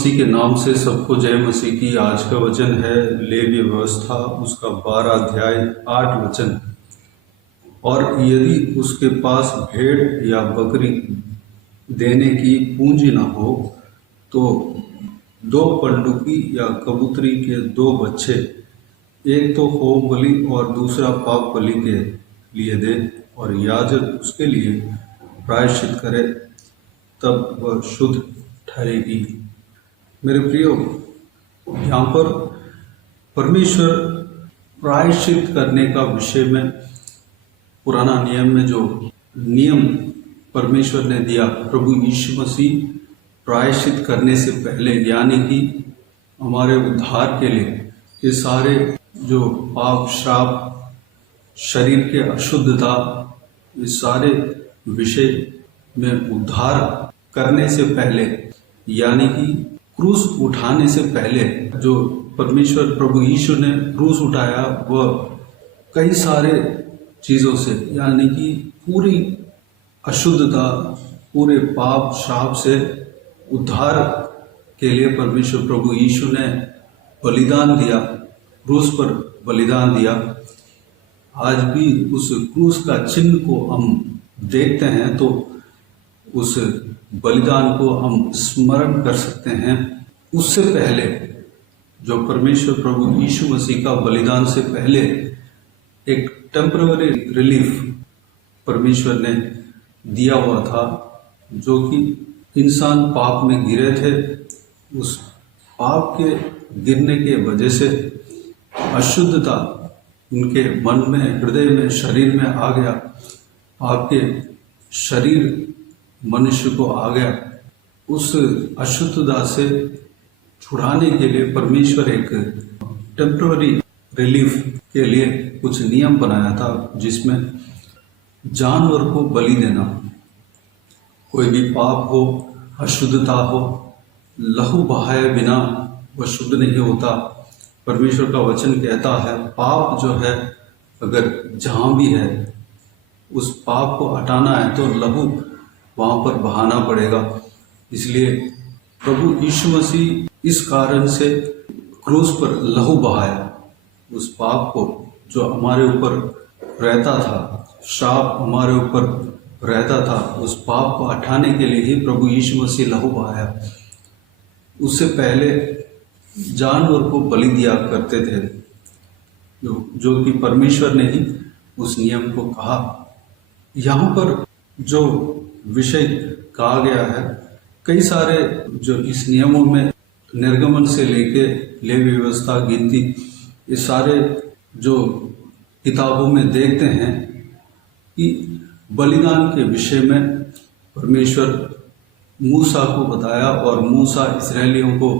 मसीह के नाम से सबको जय मसीह की। आज का वचन है लेवी व्यवस्था उसका 12 अध्याय 8 वचन। और यदि उसके पास भेड़ या बकरी देने की पूंजी न हो तो 2 पंडुकी या कबूतरी के 2 बच्चे, एक तो होम बलि और दूसरा पाप बलि के लिए दे, और याजक उसके लिए प्रायश्चित करे, तब वह शुद्ध ठहरेगी। मेरे प्रियो, यहाँ पर परमेश्वर प्रायश्चित करने का विषय में पुराना नियम में जो नियम परमेश्वर ने दिया, प्रभु यीशु मसीह प्रायश्चित करने से पहले, यानी कि हमारे उद्धार के लिए, ये सारे जो पाप, श्राप, शरीर के अशुद्धता, ये सारे विषय में उद्धार करने से पहले, यानी कि क्रूस उठाने से पहले, जो परमेश्वर प्रभु यीशु ने क्रूस उठाया, वह कई सारे चीज़ों से, यानी कि पूरी अशुद्धता, पूरे पाप श्राप से उद्धार के लिए परमेश्वर प्रभु यीशु ने बलिदान दिया, क्रूस पर बलिदान दिया। आज भी उस क्रूस का चिन्ह को हम देखते हैं तो उस बलिदान को हम स्मरण कर सकते हैं। उससे पहले जो परमेश्वर प्रभु यीशु मसीह का बलिदान से पहले एक टेम्पररी रिलीफ परमेश्वर ने दिया हुआ था, जो कि इंसान पाप में गिरे थे। उस पाप के गिरने के वजह से अशुद्धता उनके मन में, हृदय में, शरीर में आ गया। आपके शरीर मनुष्य को आ गया। उस अशुद्धता से छुड़ाने के लिए परमेश्वर एक टेम्पररी रिलीफ के लिए कुछ नियम बनाया था, जिसमें जानवर को बलि देना, कोई भी पाप हो, अशुद्धता हो, लहू बहाए बिना वह शुद्ध नहीं होता। परमेश्वर का वचन कहता है, पाप जो है अगर जहाँ भी है, उस पाप को हटाना है तो लहू वहाँ पर बहाना पड़ेगा। इसलिए प्रभु यीशु मसीह इस कारण से क्रूस पर लहू बहाया। उस पाप को जो हमारे ऊपर रहता था, श्राप हमारे ऊपर रहता था, उस पाप को हटाने के लिए ही प्रभु यीशु मसीह लहू बहाया। उससे पहले जानवर को बलि दिया करते थे, जो कि परमेश्वर ने ही उस नियम को कहा। यहाँ पर जो विषय कहा गया है, कई सारे जो इस नियमों में निर्गमन से लेके लेवी व्यवस्था, गिनती, ये सारे जो किताबों में देखते हैं कि बलिदान के विषय में परमेश्वर मूसा को बताया, और मूसा इस्राएलियों को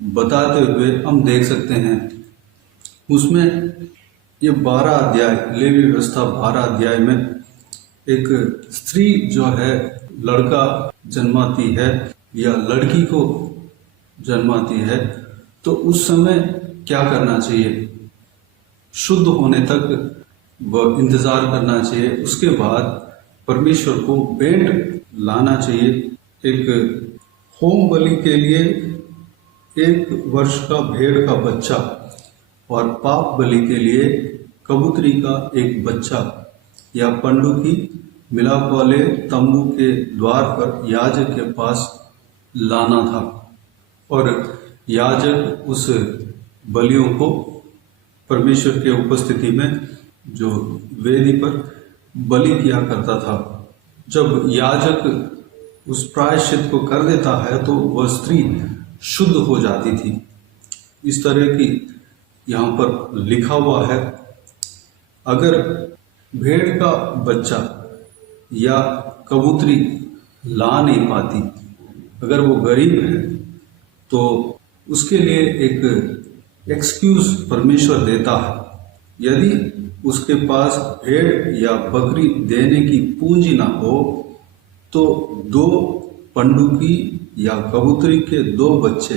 बताते हुए हम देख सकते हैं उसमें ये 12 अध्याय, लेवी व्यवस्था 12 अध्याय में एक स्त्री जो है लड़का जन्माती है या लड़की को जन्माती है, तो उस समय क्या करना चाहिए? शुद्ध होने तक वह इंतजार करना चाहिए। उसके बाद परमेश्वर को भेंट लाना चाहिए। एक होम बलि के लिए 1 वर्ष का भेड़ का बच्चा, और पाप बलि के लिए कबूतरी का एक बच्चा या पंडुकी मिलाप वाले तंबू के द्वार पर याजक के पास लाना था, और याजक उस बलियों को परमेश्वर के उपस्थिति में जो वेदी पर बलि किया करता था। जब याजक उस प्रायश्चित को कर देता है तो वह स्त्री शुद्ध हो जाती थी। इस तरह की यहाँ पर लिखा हुआ है, अगर भेड़ का बच्चा या कबूतरी ला नहीं पाती, अगर वो गरीब है, तो उसके लिए एक एक्सक्यूज परमेश्वर देता है। यदि उसके पास भेड़ या बकरी देने की पूंजी ना हो तो 2 पंडुकी या कबूतरी के 2 बच्चे,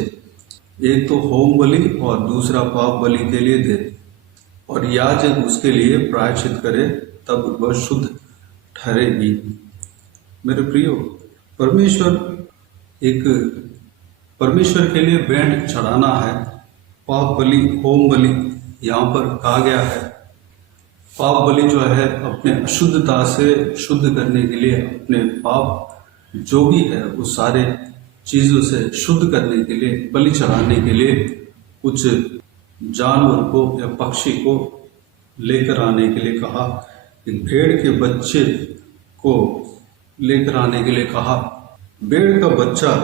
एक तो होम बलि और दूसरा पाप बलि के लिए दे, और याजक उसके लिए प्रायश्चित करे, तब वह शुद्ध ठहरेगी। मेरे प्रियो, परमेश्वर एक परमेश्वर के लिए भेंट चढ़ाना है, पाप बलि, होम बलि यहाँ पर कहा गया है। पाप बलि जो है अपने अशुद्धता से शुद्ध करने के लिए, अपने पाप जो भी है उस सारे चीजों से शुद्ध करने के लिए, बलि चढ़ाने के लिए कुछ जानवर को या पक्षी को लेकर आने के लिए कहा। भेड़ के बच्चे को लेकर आने के लिए कहा। भेड़ का बच्चा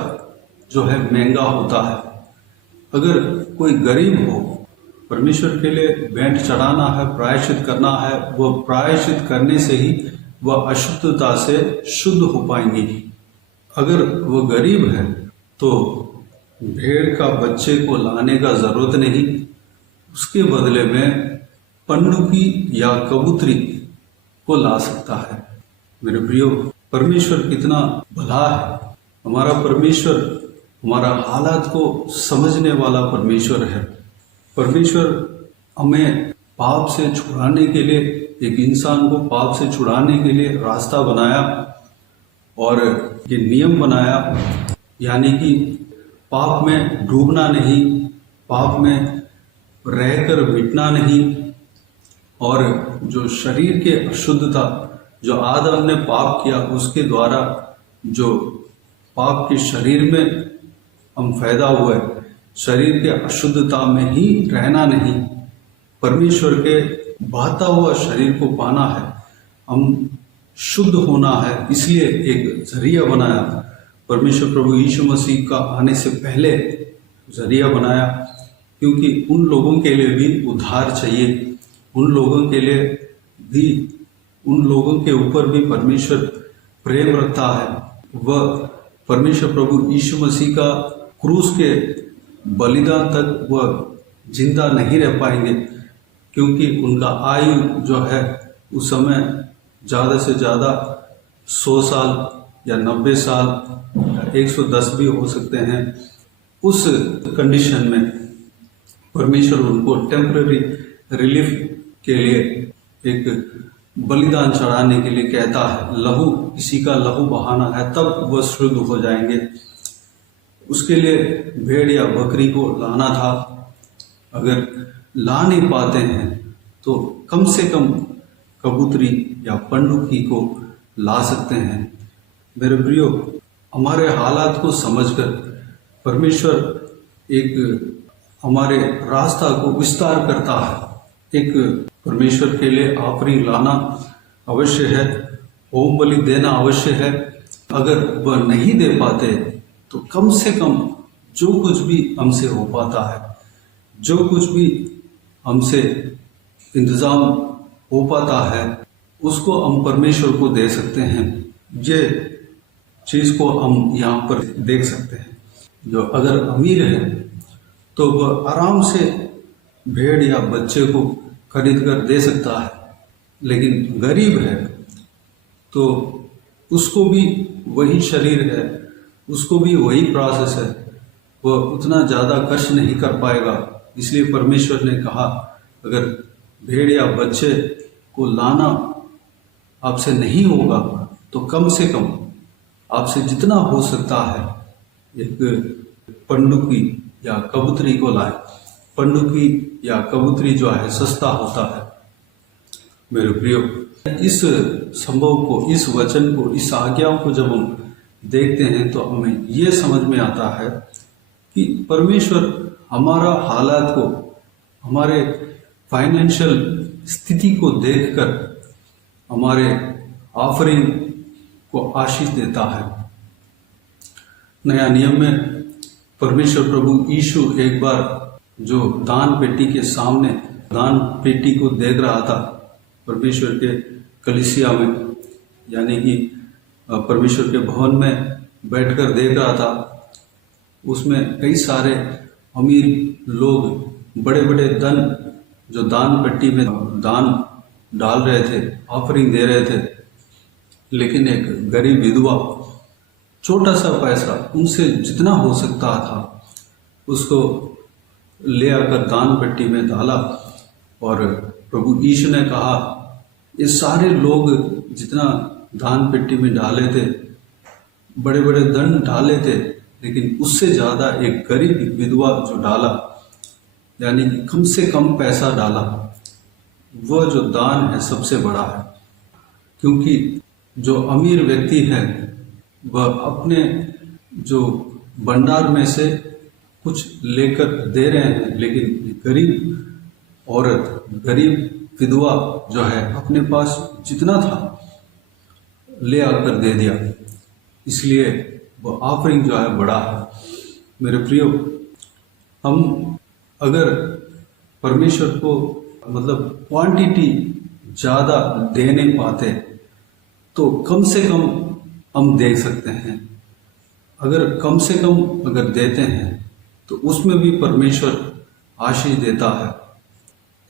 जो है महंगा होता है। अगर कोई गरीब हो, परमेश्वर के लिए भेंट चढ़ाना है, प्रायश्चित करना है, वह प्रायश्चित करने से ही वह अशुद्धता से शुद्ध हो पाएंगी। अगर वह गरीब है तो भेड़ का बच्चे को लाने का जरूरत नहीं, उसके बदले में पंडुकी या कबूतरी को ला सकता है। मेरे प्रियो, परमेश्वर कितना भला है। हमारा परमेश्वर हमारा हालात को समझने वाला परमेश्वर है। परमेश्वर हमें पाप से छुड़ाने के लिए, एक इंसान को पाप से छुड़ाने के लिए रास्ता बनाया और ये नियम बनाया, यानी कि पाप में डूबना नहीं, पाप में रहकर मिटना नहीं, और जो शरीर के अशुद्धता, जो आदम ने पाप किया उसके द्वारा जो पाप के शरीर में हम पैदा हुए, शरीर के अशुद्धता में ही रहना नहीं, परमेश्वर के बहता हुआ शरीर को पाना है, हम शुद्ध होना है। इसलिए एक जरिया बनाया, परमेश्वर प्रभु यीशु मसीह का आने से पहले जरिया बनाया, क्योंकि उन लोगों के लिए भी उद्धार चाहिए, उन लोगों के लिए भी, उन लोगों के ऊपर भी परमेश्वर प्रेम रखता है। वह परमेश्वर प्रभु यीशु मसीह का क्रूस के बलिदान तक वह जिंदा नहीं रह पाएंगे, क्योंकि उनका आयु जो है उस समय ज़्यादा से ज़्यादा 100 साल या 90 साल या 110 भी हो सकते हैं। उस कंडीशन में परमेश्वर उनको टेम्पररी रिलीफ के लिए एक बलिदान चढ़ाने के लिए कहता है। लहू, किसी का लहू बहाना है, तब वह शुद्ध हो जाएंगे। उसके लिए भेड़ या बकरी को लाना था। अगर ला नहीं पाते हैं तो कम से कम कबूतरी या पंडुकी को ला सकते हैं। मेरे प्रियो, हमारे हालात को समझकर परमेश्वर एक हमारे रास्ता को विस्तार करता है। एक परमेश्वर के लिए ऑफरिंग लाना अवश्य है, होम बलि देना अवश्य है। अगर वह नहीं दे पाते तो कम से कम जो कुछ भी हमसे हो पाता है, जो कुछ भी हमसे इंतजाम हो पाता है, उसको हम परमेश्वर को दे सकते हैं। ये चीज को हम यहाँ पर देख सकते हैं। जो अगर अमीर है तो वह आराम से भेड़ या बच्चे को खरीद कर दे सकता है, लेकिन गरीब है तो उसको भी वही शरीर है, उसको भी वही प्रोसेस है, वह उतना ज़्यादा कष्ट नहीं कर पाएगा। इसलिए परमेश्वर ने कहा, अगर भेड़ या बच्चे को लाना आपसे नहीं होगा तो कम से कम आपसे जितना हो सकता है एक पंडुकी या कबूतरी को लाए। पंडुकी या कबूतरी जो है सस्ता होता है। मेरे प्रियो, इस संभव को, इस वचन को, इस आज्ञाओं को जब हम देखते हैं तो हमें ये समझ में आता है कि परमेश्वर हमारा हालात को, हमारे फाइनेंशियल स्थिति को देखकर हमारे ऑफरिंग को आशीष देता है। नया नियम में परमेश्वर प्रभु यीशु एक बार जो दान पेटी के सामने दान पेटी को देख रहा था, परमेश्वर के कलीसिया में, यानी कि परमेश्वर के भवन में बैठकर देख रहा था, उसमें कई सारे अमीर लोग बड़े बड़े धन जो दान पेटी में दान डाल रहे थे, ऑफरिंग दे रहे थे, लेकिन एक गरीब विधवा छोटा सा पैसा उनसे जितना हो सकता था उसको ले आकर दान पेटी में डाला। और प्रभु यीशु ने कहा, ये सारे लोग जितना दान पेटी में डाले थे, बड़े बड़े धन डाले थे, लेकिन उससे ज़्यादा एक गरीब विधवा जो डाला, यानी कि कम से कम पैसा डाला, वह जो दान है सबसे बड़ा है। क्योंकि जो अमीर व्यक्ति है वह अपने जो भंडार में से कुछ लेकर दे रहे हैं, लेकिन गरीब औरत, गरीब विधवा जो है अपने पास जितना था ले आकर दे दिया, इसलिए वो ऑफरिंग जो है बड़ा है। मेरे प्रियो, हम अगर परमेश्वर को मतलब क्वांटिटी ज़्यादा दे नहीं पाते तो कम से कम हम दे सकते हैं। अगर कम से कम अगर देते हैं तो उसमें भी परमेश्वर आशीष देता है।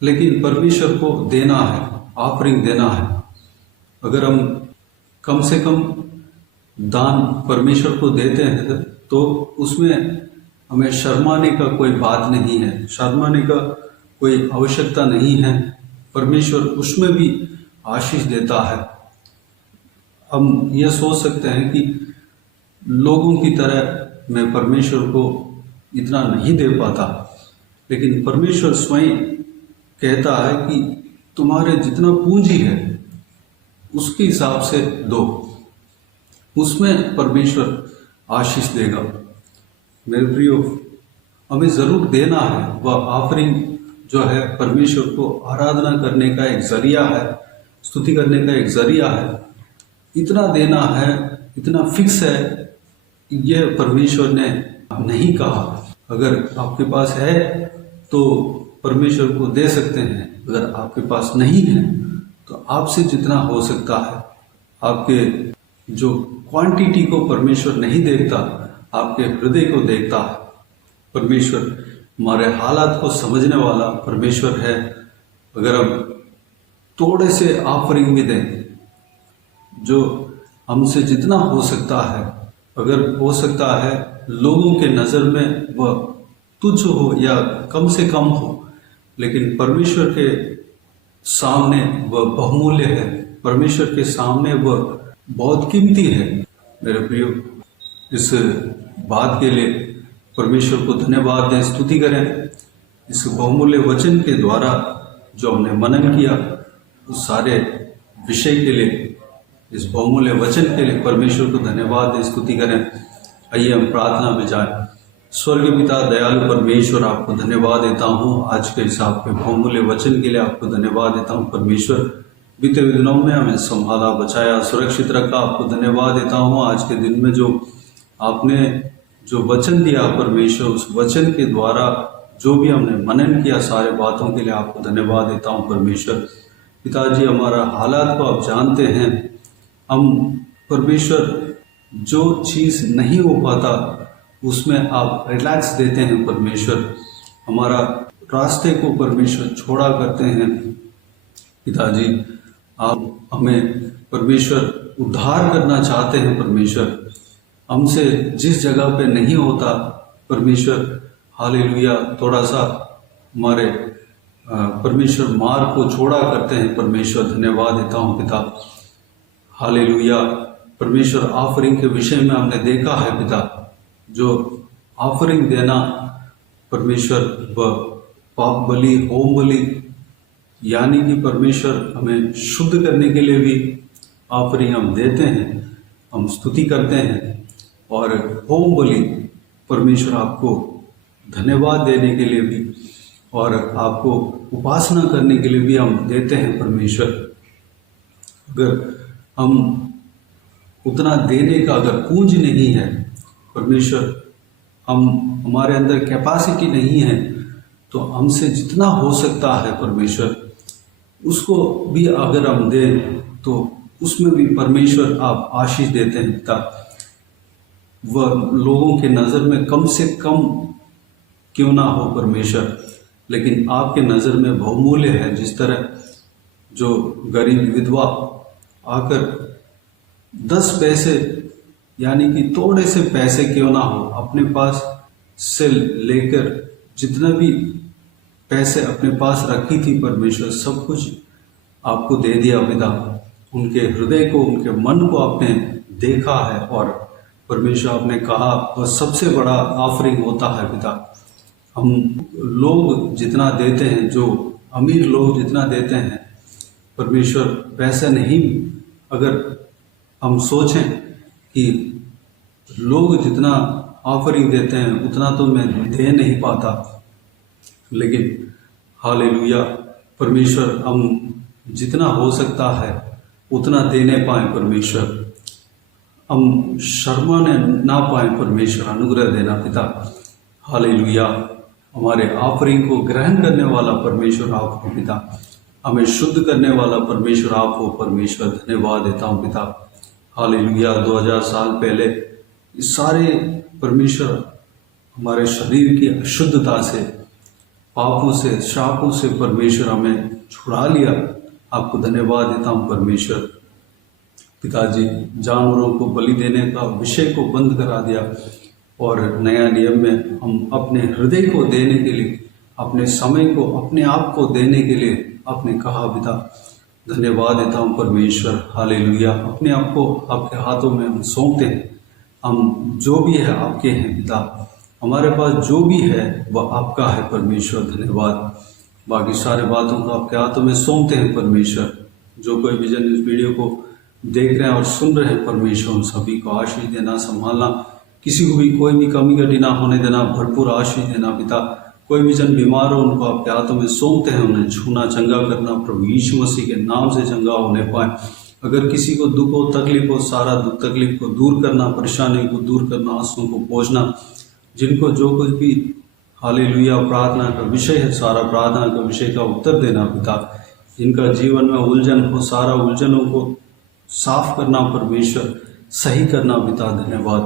लेकिन परमेश्वर को देना है, ऑफरिंग देना है। अगर हम कम से कम दान परमेश्वर को देते हैं तो उसमें हमें शर्माने का कोई बात नहीं है, शर्माने का कोई आवश्यकता नहीं है। परमेश्वर उसमें भी आशीष देता है। हम यह सोच सकते हैं कि लोगों की तरह मैं परमेश्वर को इतना नहीं दे पाता, लेकिन परमेश्वर स्वयं कहता है कि तुम्हारे जितना पूंजी है उसके हिसाब से दो, उसमें परमेश्वर आशीष देगा। मेरे प्रियो, हमें ज़रूर देना है। वह ऑफरिंग जो है परमेश्वर को आराधना करने का एक जरिया है, स्तुति करने का एक जरिया है। इतना देना है, इतना फिक्स है, यह परमेश्वर ने नहीं कहा। अगर आपके पास है तो परमेश्वर को दे सकते हैं, अगर आपके पास नहीं है तो आपसे जितना हो सकता है। आपके जो क्वांटिटी को परमेश्वर नहीं देखता, आपके हृदय को देखता है। परमेश्वर हमारे हालात को समझने वाला परमेश्वर है। अगर हम थोड़े से ऑफरिंग भी दें, जो हमसे जितना हो सकता है, अगर हो सकता है लोगों के नज़र में वह तुच्छ हो या कम से कम हो, लेकिन परमेश्वर के सामने वह बहुमूल्य है, परमेश्वर के सामने वह बहुत कीमती है। मेरे प्रियो, इस बात के लिए परमेश्वर को धन्यवाद दें, स्तुति करें। इस बहुमूल्य वचन के द्वारा जो हमने मनन किया, उस सारे विषय के लिए, इस बहुमूल्य वचन के लिए परमेश्वर को धन्यवाद दें, स्तुति करें। आइए हम प्रार्थना में जाएं। स्वर्गीय पिता, दयालु परमेश्वर, आपको धन्यवाद देता हूँ आज के हिसाब के बहुमूल्य वचन के लिए। आपको धन्यवाद देता हूँ परमेश्वर, बीते हुए दिनों में हमें संभाला, बचाया, सुरक्षित रखा। आपको धन्यवाद देता हूँ आज के दिन में जो आपने जो वचन दिया परमेश्वर, उस वचन के द्वारा जो भी हमने मनन किया सारे बातों के लिए आपको धन्यवाद देता हूँ परमेश्वर। पिताजी, हमारा हालात को आप जानते हैं। हम परमेश्वर जो चीज़ नहीं हो पाता उसमें आप रिलैक्स देते हैं परमेश्वर। हमारा रास्ते को परमेश्वर छोड़ा करते हैं। पिताजी, आप हमें परमेश्वर उद्धार करना चाहते हैं परमेश्वर। हमसे जिस जगह पे नहीं होता परमेश्वर, हालेलुया, थोड़ा सा हमारे परमेश्वर मार्ग को छोड़ा करते हैं परमेश्वर। धन्यवाद देता हूँ पिता, हालेलुया। परमेश्वर, ऑफरिंग के विषय में हमने देखा है पिता, जो ऑफरिंग देना परमेश्वर व पाप बलि, होम बलि, यानी कि परमेश्वर हमें शुद्ध करने के लिए भी ऑफरिंग हम देते हैं, हम स्तुति करते हैं। और होम बलि परमेश्वर आपको धन्यवाद देने के लिए भी और आपको उपासना करने के लिए भी हम देते हैं परमेश्वर। अगर हम उतना देने का अगर पूंज नहीं है परमेश्वर, हमारे अंदर कैपेसिटी नहीं है, तो हमसे जितना हो सकता है परमेश्वर उसको भी अगर हम दें तो उसमें भी परमेश्वर आप आशीष देते हैं पिता। वह लोगों के नज़र में कम से कम क्यों ना हो परमेश्वर, लेकिन आपके नज़र में बहुमूल्य है। जिस तरह जो गरीब विधवा आकर 10 पैसे, यानी कि थोड़े से पैसे क्यों ना हो, अपने पास से लेकर जितना भी पैसे अपने पास रखी थी परमेश्वर, सब कुछ आपको दे दिया पिता। उनके हृदय को, उनके मन को आपने देखा है और परमेश्वर आपने कहा वह सबसे बड़ा ऑफरिंग होता है पिता। हम लोग जितना देते हैं, जो अमीर लोग जितना देते हैं परमेश्वर वैसे नहीं, अगर हम सोचें कि लोग जितना ऑफरिंग देते हैं उतना तो मैं दे नहीं पाता, लेकिन हालेलुया परमेश्वर हम जितना हो सकता है उतना देने पाए परमेश्वर, हम शर्माने ना पाए परमेश्वर, अनुग्रह देना पिता। हालेलुया हमारे ऑफरिंग को ग्रहण करने वाला परमेश्वर आप हो पिता, हमें शुद्ध करने वाला परमेश्वर आप हो परमेश्वर। धन्यवाद देता हूँ पिता। हालेलुया 2000 साल पहले सारे परमेश्वर हमारे शरीर की अशुद्धता से, पापों से, श्रापों से परमेश्वर हमें छुड़ा लिया। आपको धन्यवाद देता हूँ परमेश्वर। पिताजी जानवरों को बलि देने का विषय को बंद करा दिया और नया नियम में हम अपने हृदय को देने के लिए, अपने समय को, अपने आप को देने के लिए आपने कहा पिता। धन्यवाद देता हूँ परमेश्वर। हालेलुया अपने आप को आपके हाथों में हम सौंपते हैं। हम जो भी है आपके हैं पिता, हमारे पास जो भी है वह आपका है परमेश्वर। धन्यवाद। बाकी सारे बातों को आपके हाथों में सौंपते हैं परमेश्वर। जो कोई भी जन इस वीडियो को देख रहे हैं और सुन रहे हैं परमेश्वर, उन सभी को आशीष देना, संभालना, किसी को भी कोई भी कमी घटी ना होने देना, भरपूर आशीष देना पिता। कोई भी जन बीमार हो उनको आपके हाथों में सौंपते हैं, उन्हें छूना, चंगा करना प्रभु यीशु मसीह के नाम से चंगा होने पाए। अगर किसी को दुख हो, तकलीफ हो, सारा दुख तकलीफ को दूर करना, परेशानी को दूर करना, आंसुओं को पोंछना, जिनको जो कुछ भी हालेलुया प्रार्थना का विषय है, सारा प्रार्थना का विषय का उत्तर देना पिता। जिनका जीवन में उलझन हो, सारा उलझनों को साफ करना परमेश्वर, सही करना पिता। धन्यवाद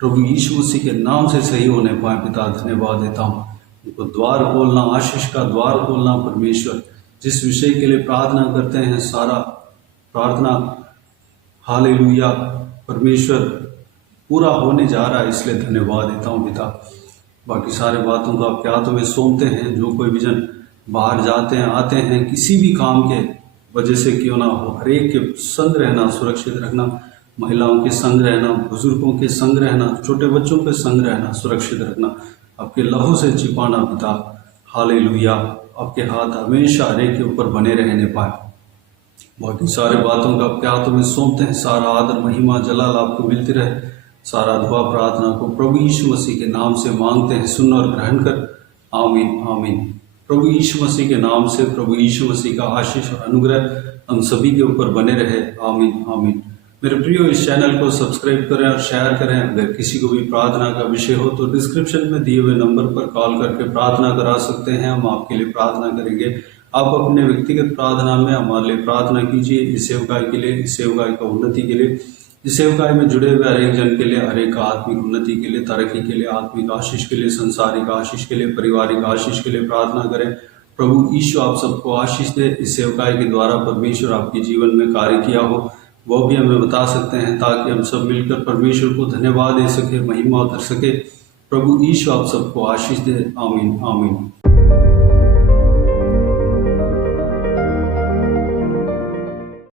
प्रभु यीशु मसीह के नाम से सही होने पाए पिता। धन्यवाद देता हूँ। उनको द्वार खोलना, आशीष का द्वार खोलना परमेश्वर। जिस विषय के लिए प्रार्थना करते हैं सारा प्रार्थना हालेलुया परमेश्वर पूरा होने जा रहा है, इसलिए धन्यवाद देता हूँ पिता। बाकी सारे बातों को आपके हाथों में सौंपते हैं। जो कोई भी जन बाहर जाते हैं, आते हैं, किसी भी काम के वजह से क्यों ना हो, हर एक के संग रहना, सुरक्षित रखना, महिलाओं के संग रहना, बुजुर्गों के संग रहना, छोटे बच्चों के संग रहना, सुरक्षित रखना, आपके लहू से छिपाना पिता। हालेलुया आपके हाथ हमेशा हर एक के ऊपर बने रहने पाए। बाकी सारे बातों का आपके हाथों में सौंपते हैं। सारा आदर, महिमा, जलाल आपको मिलती रहे। सारा दुआ प्रार्थना को प्रभु यीशु मसीह के नाम से मांगते हैं, सुन और ग्रहण कर। आमीन आमीन। प्रभु यीशु मसीह के नाम से प्रभु यीशु मसीह का आशीष और अनुग्रह हम सभी के ऊपर बने रहे। आमीन आमीन। मेरे प्रियो, इस चैनल को सब्सक्राइब करें और शेयर करें। अगर किसी को भी प्रार्थना का विषय हो तो डिस्क्रिप्शन में दिए हुए नंबर पर कॉल करके प्रार्थना करा सकते हैं। हम आपके लिए प्रार्थना करेंगे। आप अपने व्यक्तिगत प्रार्थना में हमारे लिए प्रार्थना कीजिए, इस सेवकाई के लिए, इस सेवकाई का उन्नति के लिए, इस सेवकाई में जुड़े हुए हर एक जन के लिए, हर एक आत्मिक उन्नति के लिए, तरक्की के लिए, आत्मिक आशीष के लिए, संसारिक आशीष के लिए, पारिवारिक आशीष के लिए प्रार्थना करें। प्रभु यीशु आप सबको आशीष दे। इस सेवकाई के द्वारा परमेश्वर आपके जीवन में कार्य किया हो वो भी हमें बता सकते हैं, ताकि हम सब मिलकर परमेश्वर को धन्यवाद दे सके, महिमा कर सके। प्रभु यीशु आप सबको आशीष दे। आमीन आमीन।